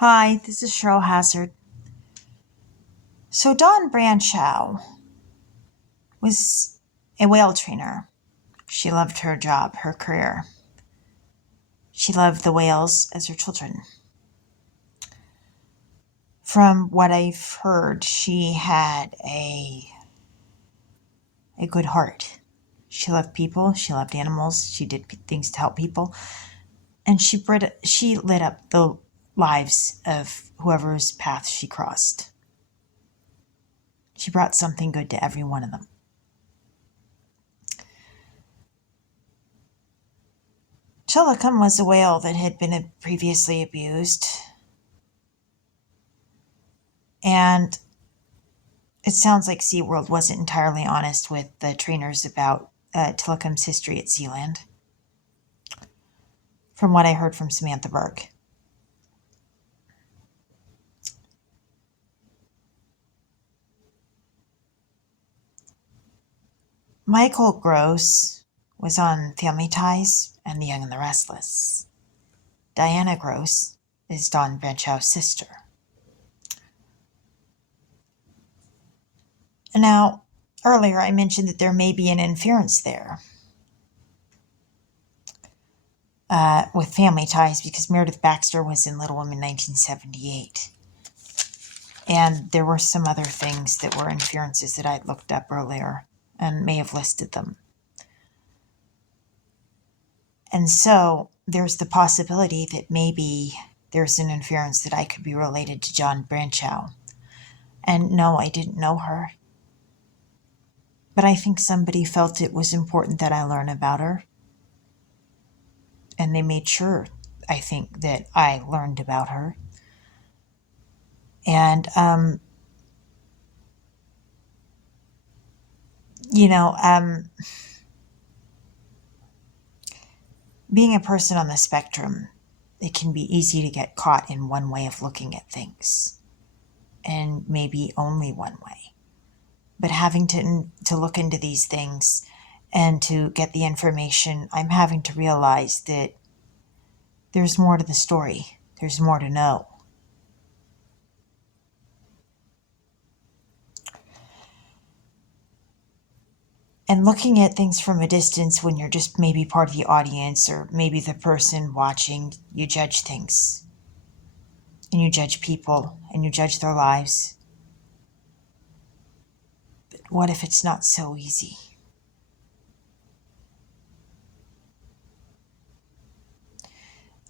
Hi, this is Cheryl Hazard. So, Dawn Branshaw was a whale trainer. She loved her job, her career. She loved the whales as her children. From what I've heard, she had a good heart. She loved people, she loved animals, she did things to help people, and she lit up the lives of whoever's path she crossed. She brought something good to every one of them. Chilicum was a whale that had been previously abused, and it sounds like SeaWorld wasn't entirely honest with the trainers about Chilicum's history at Sealand, from what I heard from Samantha Burke. Michael Gross was on Family Ties and The Young and the Restless. Diana Gross is Dawn Branchow's sister. Now, earlier I mentioned that there may be an inference there with Family Ties because Meredith Baxter was in Little Women 1978. And there were some other things that were inferences that I'd looked up earlier and may have listed them. And so there's the possibility that maybe there's an inference that I could be related to John Branchow. And no, I didn't know her. But I think somebody felt it was important that I learn about her. And they made sure, I think, that I learned about her. And, you know, being a person on the spectrum, it can be easy to get caught in one way of looking at things, and maybe only one way. But having to look into these things and to get the information, I'm having to realize that there's more to the story. There's more to know. And looking at things from a distance when you're just maybe part of the audience or maybe the person watching, you judge things. And you judge people and you judge their lives. But what if it's not so easy?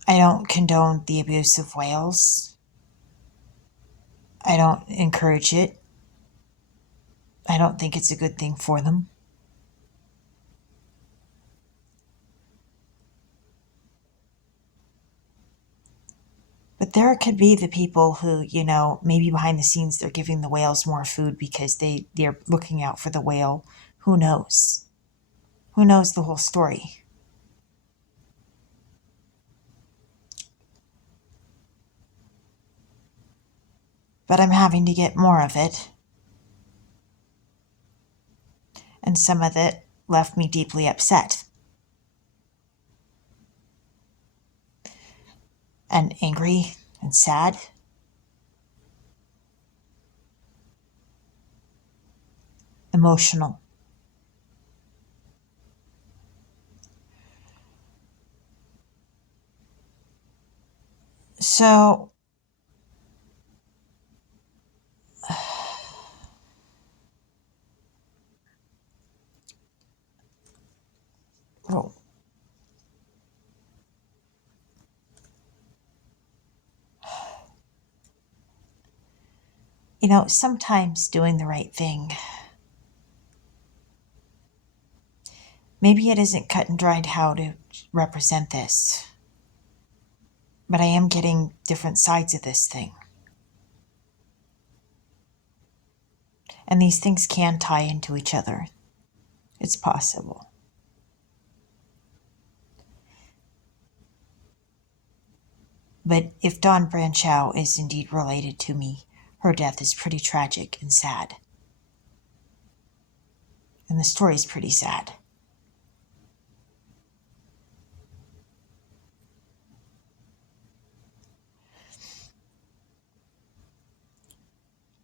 I don't condone the abuse of whales. I don't encourage it. I don't think it's a good thing for them. But there could be the people who, maybe behind the scenes they're giving the whales more food because they're looking out for the whale. Who knows? Who knows the whole story? But I'm having to get more of it. And some of it left me deeply upset and angry and sad. Emotional. So, oh, sometimes doing the right thing, maybe it isn't cut and dried how to represent this, but I am getting different sides of this thing. And these things can tie into each other. It's possible. But if Dawn Branchow is indeed related to me, her death is pretty tragic and sad. And the story is pretty sad.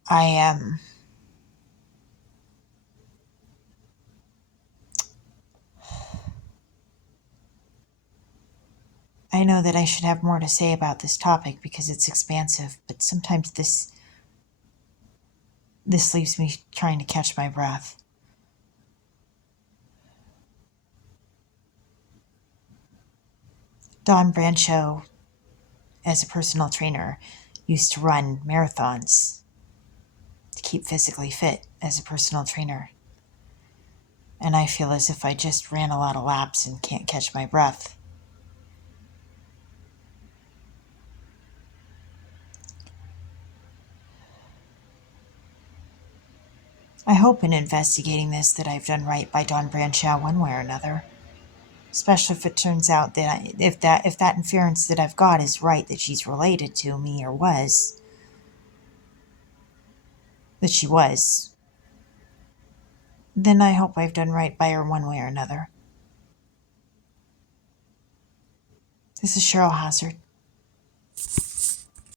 I I know that I should have more to say about this topic because it's expansive, but sometimes this leaves me trying to catch my breath. Don Bracheau, as a personal trainer, used to run marathons to keep physically fit as a personal trainer. And I feel as if I just ran a lot of laps and can't catch my breath. I hope in investigating this that I've done right by Don Bracheau one way or another. Especially if it turns out that if that inference that I've got is right, that she's related to me or was, that she was, then I hope I've done right by her one way or another. This is Cheryl Hazard.